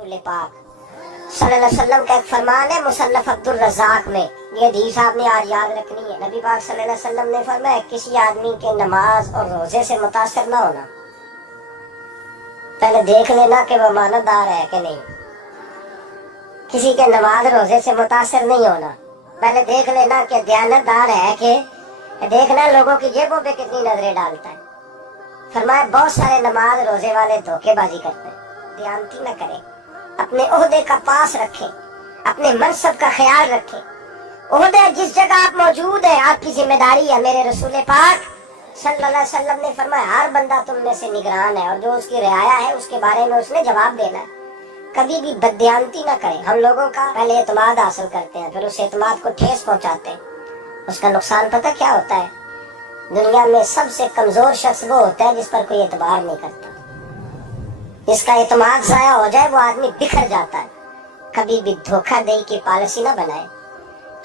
पाक सल्लल्लाहु अलैहि वसल्लम का एक फरमान है मुसन्नफ अब्दुल रज़ाक में, ये हदीस आपने आज याद रखनी है। नबी पाक सल्लल्लाहु अलैहि वसल्लम ने फरमाया किसी आदमी के नमाज और रोजे से मुतासिर ना होना, पहले देख लेना कि वो मानदार है कि नहीं। किसी के नमाज रोजे से मुतासिर नहीं होना, पहले देख लेना कि दयानतदार है कि देखना लोगों की जेबों पे कितनी नजरें डालता है। फरमाया बहुत सारे नमाज रोजे वाले धोखेबाजी करते हैं, दयानती न करें, अपने ओहदे का पास रखें, अपने मनसब का ख्याल रखें। ओहदे जिस जगह आप मौजूद है आपकी जिम्मेदारी है। मेरे रसूल पाक सल्लल्लाहु अलैहि वसल्लम ने फरमाया हर बंदा तुम में से निगरान है और जो उसकी रियाया है उसके बारे में उसने जवाब देना है। कभी भी बददयानती ना करें। हम लोगों का पहले एतमाद हासिल करते हैं, फिर उस एतमाद को ठेस पहुंचाते हैं। उसका नुकसान पता क्या होता है? दुनिया में सबसे कमजोर शख्स वो होता है जिस पर कोई एतबार नहीं करता। जिसका एतमाद ज़ाया हो जाए वो आदमी बिखर जाता है। कभी भी धोखाधड़ी की पॉलिसी ना बनाए।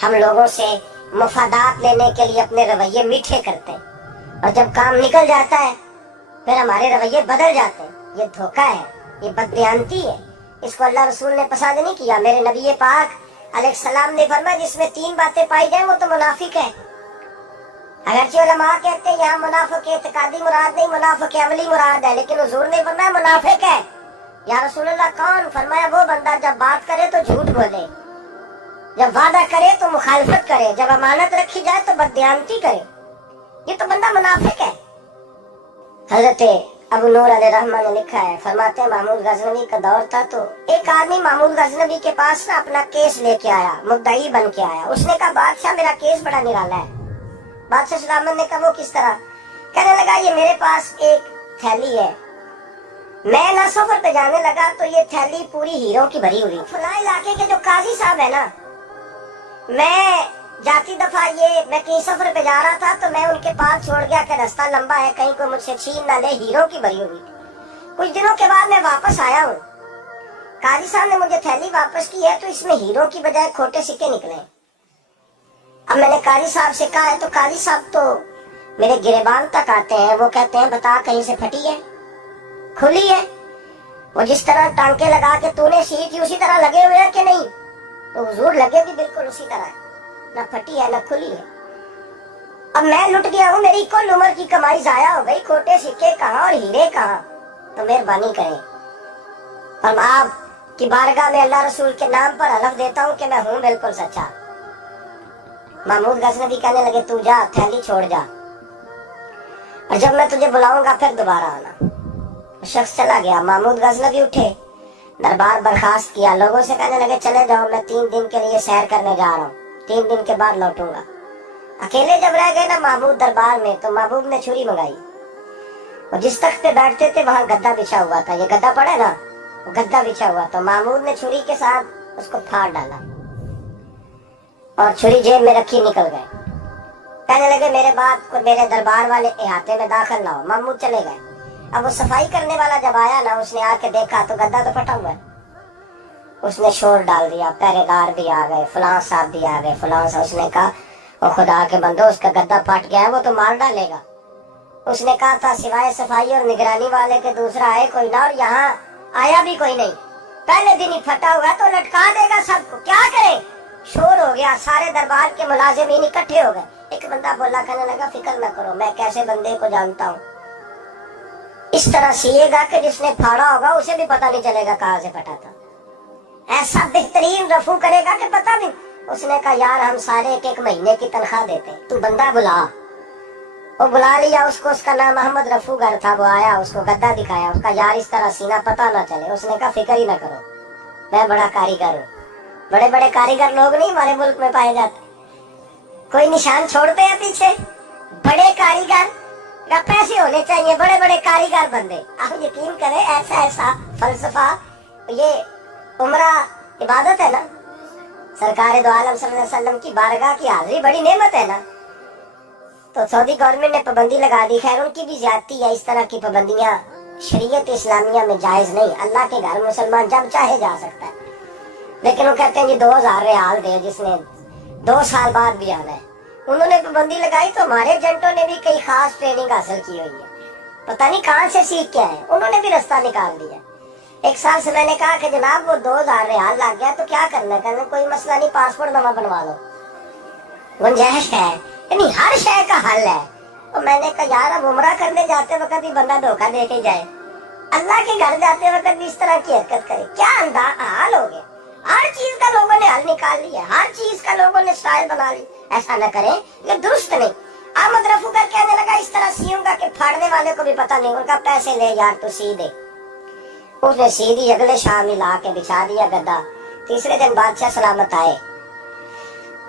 हम लोगों से मुफादात लेने के लिए अपने रवैये मीठे करते हैं और जब काम निकल जाता है फिर हमारे रवैये बदल जाते हैं। ये धोखा है, ये बददयानती है। इसको अल्लाह रसूल ने पसंद नहीं किया। मेरे नबी पाक अलैहिस्सलाम ने फरमाया जिसमें तीन बातें पाई जाए वो तो मुनाफिक है। अगरचे उलमा कहते हैं यहाँ मुनाफिक इत्कादी मुराद नहीं, मुनाफिक अमली मुराद है, लेकिन हुजूर ने फरमाया मुनाफिक है। या रसूलुल्लाह कौन? फरमाया वो बंदा जब बात करे तो झूठ बोले, जब वादा करे तो मुखालफत करे, जब अमानत रखी जाए तो बददयानती करे। ये तो बंदा मुनाफिक है। हजरत अबू नूर अलैहिर्रहमा ने लिखा है, फरमाते हैं मामूद गजनवी का दौर था तो एक आदमी मामूद गजनवी के पास ना अपना केस लेके आया, मुद्दई बन के आया। उसने कहा बादशाह मेरा केस बड़ा निराला है। बादशाह सलामत ने कहा वो किस तरह? कहने लगा ये मेरे पास एक थैली है, मैं ना सफर पे जाने लगा तो ये थैली पूरी हीरों की भरी हुई। फलां इलाके के जो काजी साहब है ना, मैं जाती दफा मैं कहीं सफर पे जा रहा था तो मैं उनके पास छोड़ गया कि रास्ता लंबा है, कहीं कोई मुझसे छीन ना ले, हीरों की भरी हुई। कुछ दिनों के बाद मैं वापस आया हूँ, काजी साहब ने मुझे थैली वापस की है तो इसमें हीरों की बजाय खोटे सिक्के निकले। अब मैंने काजी साहब से कहा है तो काजी साहब तो मेरे गिरेबान तक आते हैं। वो कहते हैं बता कहीं से फटी है, खुली है? वो जिस तरह टांके लगा के तूने सी थी उसी तरह लगे हुए हैं कि नहीं? तो हुजूर लगे भी बिल्कुल उसी तरह, ना फटी है ना खुली है। अब मैं लुट गया हूँ, मेरी कुल उम्र की कमाई जाया हो गई, खोटे सिक्के कहाँ और हीरे कहाँ? तो मेहरबानी करें और आप की बारगाह में अल्लाह रसूल के नाम पर हलफ देता हूँ कि मैं हूँ बिल्कुल सच्चा। महमूद गजनवी कहने लगे तू जा, थैली छोड़ जा और जब मैं तुझे बुलाऊंगा फिर दोबारा आना। शख्स चला गया। महमूद गजनवी उठे, दरबार बर्खास्त किया, लोगों से कहने लगे चले जाओ मैं 3 दिन के लिए सैर करने जा रहा हूँ, 3 दिन के बाद लौटूंगा। अकेले जब रह गए ना महमूद दरबार में तो महबूब ने छुरी मंगाई और जिस तख्त पे बैठते थे वहां गद्दा बिछा हुआ था, ये गद्दा पड़ा ना, वो गद्दा बिछा हुआ तो महमूद ने छुरी के साथ उसको फाड़ डाला और छुरी जेब में रखी निकल गए। कहने लगे मेरे बाद मेरे दरबार वाले इहाते में दाखिल ना हो। महमूद चले गए। अब वो सफाई करने वाला जब आया ना, उसने आके देखा तो गद्दा तो फटा हुआ है। उसने शोर डाल दिया, पहरेदार भी आ गए, फलां साहब भी आ गए, फलां साहब। उसने कहा वो खुदा के बंदो उसका गद्दा फट गया है, वो तो मार डालेगा। उसने कहा था सिवाय सफाई और निगरानी वाले के दूसरा आए कोई ना, और यहाँ आया भी कोई नहीं। पहले दिन ही फटा हुआ तो लटका देगा सबको, क्या करे? शोर हो गया, सारे दरबार के मुलाजिमीन इकट्ठे हो गए। एक बंदा बोला, कहने लगा फिक्र न करो, मैं कैसे बंदे को जानता हूँ। इस तरह सिएगा कि जिसने फाड़ा होगा उसे भी पता नहीं चलेगा कहाँ से फटा था। ऐसा बेहतरीन रफू करेगा कि पता नहीं। उसने कहा यार हम सारे एक महीने की तनख्वाह देते, तू बंदा बुला। वो बुला लिया उसको, उसका नाम अहमद रफूगर था। वो आया, उसको गद्दा दिखाया, उसका यार इस तरह सीना पता ना चले। उसने कहा फिक्र ही ना करो, मैं बड़ा कारीगर हूँ। बड़े बड़े कारीगर लोग नहीं हमारे मुल्क में पाए जाते, कोई निशान छोड़ते हैं पीछे। बड़े कारीगर का पैसे होने चाहिए, बड़े बड़े कारीगर बंदे। आप यकीन करें ऐसा ऐसा फलसफा, ये उम्रा इबादत है ना, सरकार दो आलम सल्लल्लाहु अलैहि वसल्लम की बारगाह की हाजिरी बड़ी नेमत है ना। तो सऊदी गवर्नमेंट ने पाबंदी लगा दी, खैर उनकी भी ज्यादती है। इस तरह की पाबंदियां शरीयत इस्लामिया में जायज नहीं। अल्लाह के घर मुसलमान जब चाहे जा सकता है, लेकिन वो कहते हैं ये 2000 रियाल दे जिसने 2 साल बाद भी आना है। उन्होंने पाबंदी लगाई तो हमारे एजेंटों ने भी कई खास ट्रेनिंग हासिल की हुई है, पता नहीं कहाँ से सीख के आए, उन्होंने भी रास्ता निकाल दिया। एक साल से मैंने कहा कि जनाब वो 2000 रियाल लग गया तो क्या करना है? कहने कोई मसला नहीं, पासपोर्ट नवा बनवा लो, गुंजाइश है। यानी हर शय का हल है। और मैंने कहा यार अब उमरा करने जाते वक्त भी बंदा धोखा दे के जाए, अल्लाह के घर जाते वक्त भी इस तरह की हरकत करे, क्या हाल हो गया। हर चीज का लोगों ने हल निकाल लिया, हर चीज का लोगों ने स्टाइल बना ली। ऐसा न करें, ये दुरुस्त नहीं। अहमद रफू का कहने लगा इस तरह सीऊंगा कि फाड़ने वाले को भी पता नहीं। उनका पैसे ले यार तू सी दे। उसने सीधी अगले शाम ही ला के बिछा दिया गद्दा। तीसरे दिन बादशाह सलामत आए,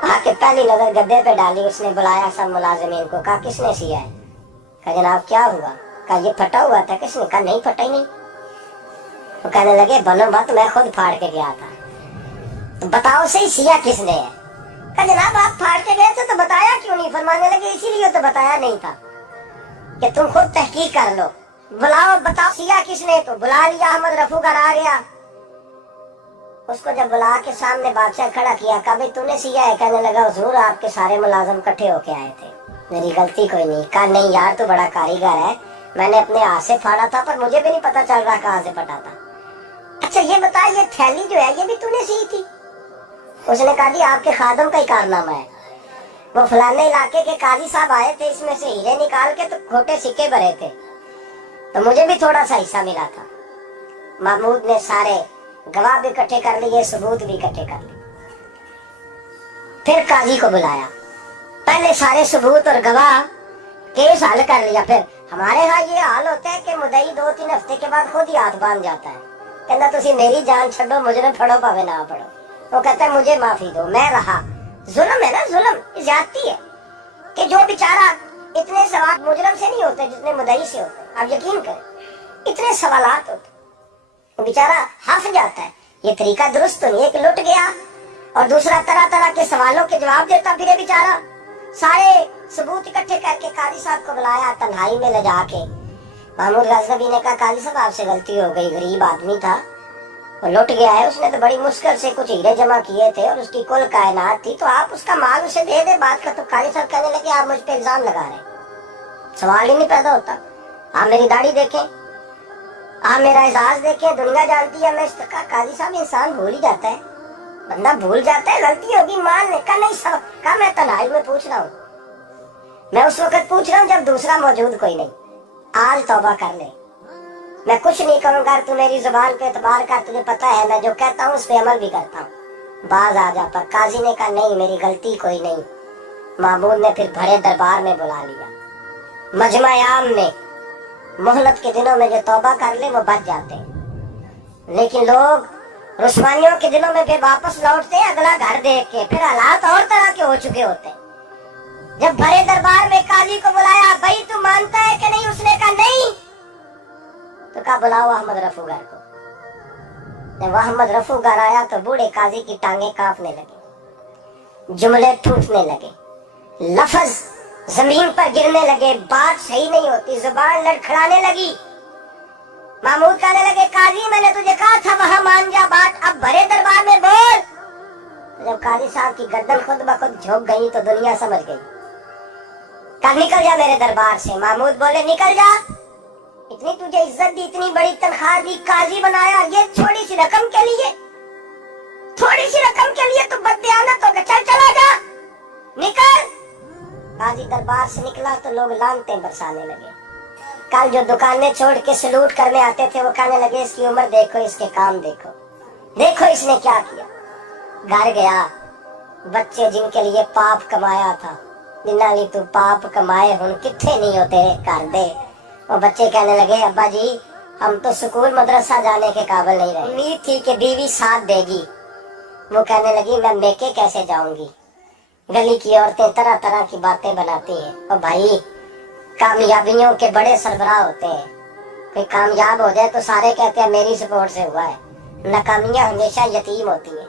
आके पहली नजर गद्दे पे डाली। उसने बुलाया सब मुलाजिमीन को, कहा किसने सिया है? कहा जनाब क्या हुआ? कहा ये फटा हुआ था। किसने? कहा नहीं फटा ही नहीं। वो कहने लगे बनो मत, मैं खुद फाड़ के गया था। तो बताओ सही सिया किसने है? कहा जनाब आप फाड़ के गए थे तो बताया क्यों नहीं? फरमाने लगे इसीलिए तो बताया नहीं था कि तुम खुद तहकीक कर लो। बुलाओ बताओ सिया किसने? तो बुला लिया, अहमद रफू घर आ गया। उसको जब बुला के सामने बादशाह खड़ा किया, कहा भाई तूने सिया है? कहने लगा हुजूर आपके सारे मुलाजम इकट्ठे होके आए थे, मेरी गलती कोई नहीं। कहा नहीं यार तू बड़ा कारीगर है, मैंने अपने हाथ से फाड़ा था पर मुझे भी नहीं पता चल रहा कहाँ से फटा था। अच्छा ये बता ये थैली जो है ये भी तूने सी थी? उसने कहा जी आपके खादम का ही कारनामा है, वो फलाने इलाके के काजी साहब आए थे, इसमें से हीरे निकाल के तो खोटे सिक्के भरे थे, तो मुझे भी थोड़ा सा हिस्सा मिला था। महमूद ने सारे गवाह भी इकट्ठे कर लिए, सबूत भी इकट्ठे कर लिए। फिर काजी को बुलाया, पहले सारे सबूत और गवाह केस हल कर लिया। फिर हमारे यहाँ ये हाल होता है कि मुदई 2-3 हफ्ते के बाद खुद ही हाथ बांध जाता है, कहता तुसी मेरी जान छो, मुझे फड़ो पावे ना पड़ो। वो कहता है मुझे माफी दो, मैं रहा। जुल्म है ना, जुल्म ज्यादती है कि जो बेचारा इतने सवाल मुजरम से नहीं होते जितने मुदई से होते। आप यकीन करें इतने सवालात होते, वो बेचारा हंस जाता है। ये तरीका दुरुस्त तो नहीं है कि लुट गया और दूसरा तरह तरह के सवालों के जवाब देता फिरे बेचारा। सारे सबूत इकट्ठे करके काजी साहब को बुलाया, तन्हाई में ले जाके। महमूद गजनबी ने कहा काजी साहब आपसे गलती हो गई, गरीब आदमी था, वो लुट गया है, उसने तो बड़ी मुश्किल से कुछ हीरे जमा किए थे और उसकी कुल कायनात थी, तो आप उसका माल उसे दे दे। बात का तो काजी साहब कहने लगे आप मुझ पे इल्जाम लगा रहे, सवाल ही नहीं पैदा होता। आप मेरी दाढ़ी देखें, आप मेरा एजाज देखें, दुनिया जानती है। मैं कहा काजी साहब इंसान भूल ही जाता है, बंदा भूल जाता है, गलती होगी मान ले। कहा नहीं सब, कहा मैं तन्हाई में पूछ रहा हूँ, मैं उस वक्त पूछ रहा हूँ जब दूसरा मौजूद कोई नहीं। आज तौबा कर ले, मैं कुछ नहीं करूंगा, तू मेरी जुबान पे एतबार कर, तुझे पता है मैं जो कहता हूँ उस पे अमल भी करता हूँ, बाज आ जा। पर काजी ने कहा नहीं मेरी गलती कोई नहीं। महमूद ने फिर बड़े दरबार में बुला लिया, मजमा आम में। मोहलत के दिनों में जो तौबा कर ले वो बच जाते हैं, लेकिन लोग रुस्वानियों के दिनों में फिर वापस लौटते हैं अगला घर देख के, फिर हालात और तरह के हो चुके होते हैं। जब बड़े दरबार में काजी को बुलाया, भाई तू मानता है कि नहीं? उसने कहा नहीं। तो कहा बुलाओ अहमद रफूगर को। जब अहमद रफूगर आया तो बूढ़े काजी की टांगे कांपने लगी, जुमले टूटने लगे, लफ्ज जमीन पर गिरने लगे, बात सही नहीं होती, जुबान लड़खड़ाने लगी। महमूद कहने लगे काजी मैंने तुझे कहा था वहां मान जा बात, अब बड़े दरबार में बोल। तो जब काजी साहब की गर्दन खुद ब खुद झुक गई तो दुनिया समझ गई। कहा निकल जा मेरे दरबार से। महमूद बोले निकल जा, इतनी तुझे इज्जत दी, इतनी बड़ी तनख्वाह दी, काजी बनाया, ये थोड़ी सी रकम के लिए, थोड़ी सी रकम के लिए तो बददियानत हो गया, चल चला जा निकल। काजी दरबार से निकला तो लोग लानतें बरसाने लगे। कल जो दुकानें छोड़ के सलूट करने आते थे वो कहने लगे इसकी उम्र देखो, इसके काम देखो, देखो इसने क्या किया। घर गया, बच्चे जिनके लिए पाप कमाया था, जिन्ना भी तू पाप कमाए हुन किथे नहीं होते कर दे। वो बच्चे कहने लगे अब्बा जी हम तो स्कूल मदरसा जाने के काबिल नहीं रहे, उम्मीद थी कि बीवी साथ देगी। वो कहने लगी मैं मेके कैसे जाऊंगी, गली की औरतें तरह तरह की बातें बनाती हैं। और भाई कामयाबियों के बड़े सरबराह होते हैं, कोई कामयाब हो जाए तो सारे कहते हैं मेरी सपोर्ट से हुआ है। नाकामियां हमेशा यतीम होती हैं,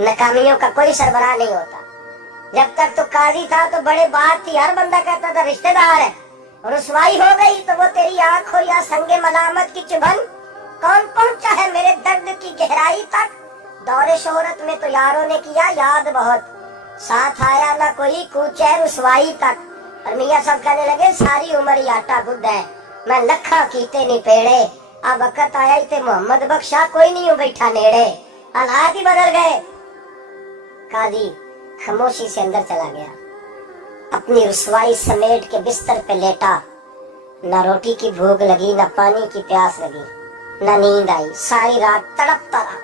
नाकामियों का कोई सरबराह नहीं होता। जब तक तो काजी था तो बड़े बात थी, हर बंदा कहता था रिश्तेदार है। रुसवाई हो गई तो वो तेरी आंख हो या संगे मलामत की चुभन, कौन पहुंचा है मेरे दर्द की गहराई तक। दौरे शोहरत में तो यारों ने किया याद बहुत, साथ आया ना कोई कूचे रुसवाई तक। और मियां सब कहने लगे सारी उम्र ही आटा गुद्द है, मैं लखा कीते नहीं पेड़े, अब वक्त आया ही थे मोहम्मद बख्शा कोई नहीं हो बैठा नेड़े, हालात ही बदल गए। काजी खामोशी से अंदर चला गया, अपनी रुसवाई समेट के बिस्तर पे लेटा। न रोटी की भूख लगी, न पानी की प्यास लगी, न नींद आई, सारी रात तड़पता रहा।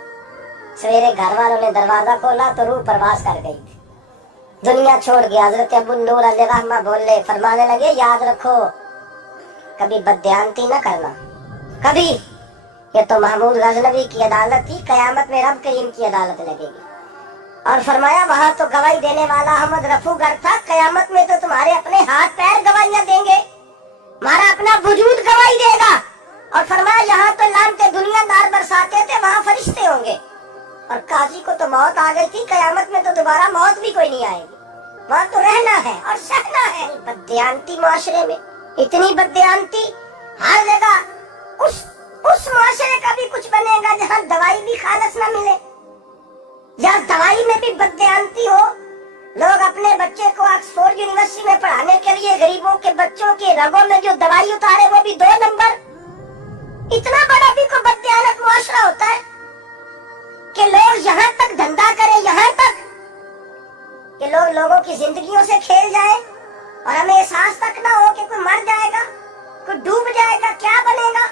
सवेरे घर वालों ने दरवाजा खोला तो रूह परवास कर गई थी, दुनिया छोड़ गया। हजरत अबू नूर अलैहिर्रहमा बोले, फरमाने लगे, याद रखो कभी बददियानती न करना, कभी। ये तो महमूद गजनवी की अदालत थी, कयामत में रब करीम की अदालत लगेगी। और फरमाया वहां तो गवाही देने वाला अहमद रफू गर था, कयामत में तो तुम्हारे अपने हाथ पैर गवाहियां देंगे, हमारा अपना वजूद गवाही देगा। और फरमाया यहाँ तो लानते दुनियादार बरसाते थे, वहां फरिश्ते होंगे। और काजी को तो मौत आ गई थी, कयामत में तो दोबारा मौत भी कोई नहीं आएगी, वहां तो रहना है और सहना है। बददियानती माशरे में इतनी बददियानती हर जगह। उस माशरे का भी कुछ बनेगा जहाँ दवाई भी खालस ना मिले, जहाँ दवाई में भी बददियानती हो। लोग अपने बच्चे को ऑक्सफोर्ड यूनिवर्सिटी में पढ़ाने के लिए गरीबों के बच्चों के रगों में जो दवाई उतारे वो भी 2 नंबर। इतना बड़ा भी कोई बददियानत मुआशरा होता है कि लोग यहाँ तक धंधा करें, यहाँ तक कि लोग लोगों की जिंदगियों से खेल जाए और हमें एहसास तक ना हो कि कोई मर जाएगा, कोई डूब जाएगा, क्या बनेगा।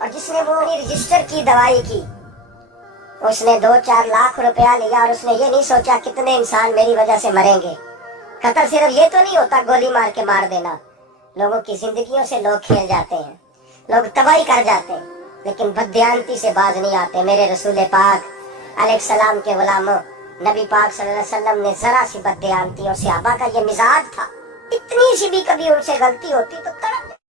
और जिसने वो रजिस्टर की दवाई की, उसने 2-4 लाख रुपया लिया और उसने ये नहीं सोचा कितने इंसान मेरी वजह से मरेंगे। कत्ल सिर्फ ये तो नहीं होता गोली मार के मार देना, लोगों की जिंदगियों से लोग खेल जाते हैं, लोग तबाही कर जाते हैं, लेकिन बददियानती से बाज नहीं आते। मेरे रसूल पाक अलैहिस्सलाम के गुलामों, नबी पाक सल्लल्लाहु अलैहि वसल्लम ने जरा सी बददियानती, और सहाबा का ये मिजाज था, इतनी सी भी कभी उनसे गलती होती तो तड़प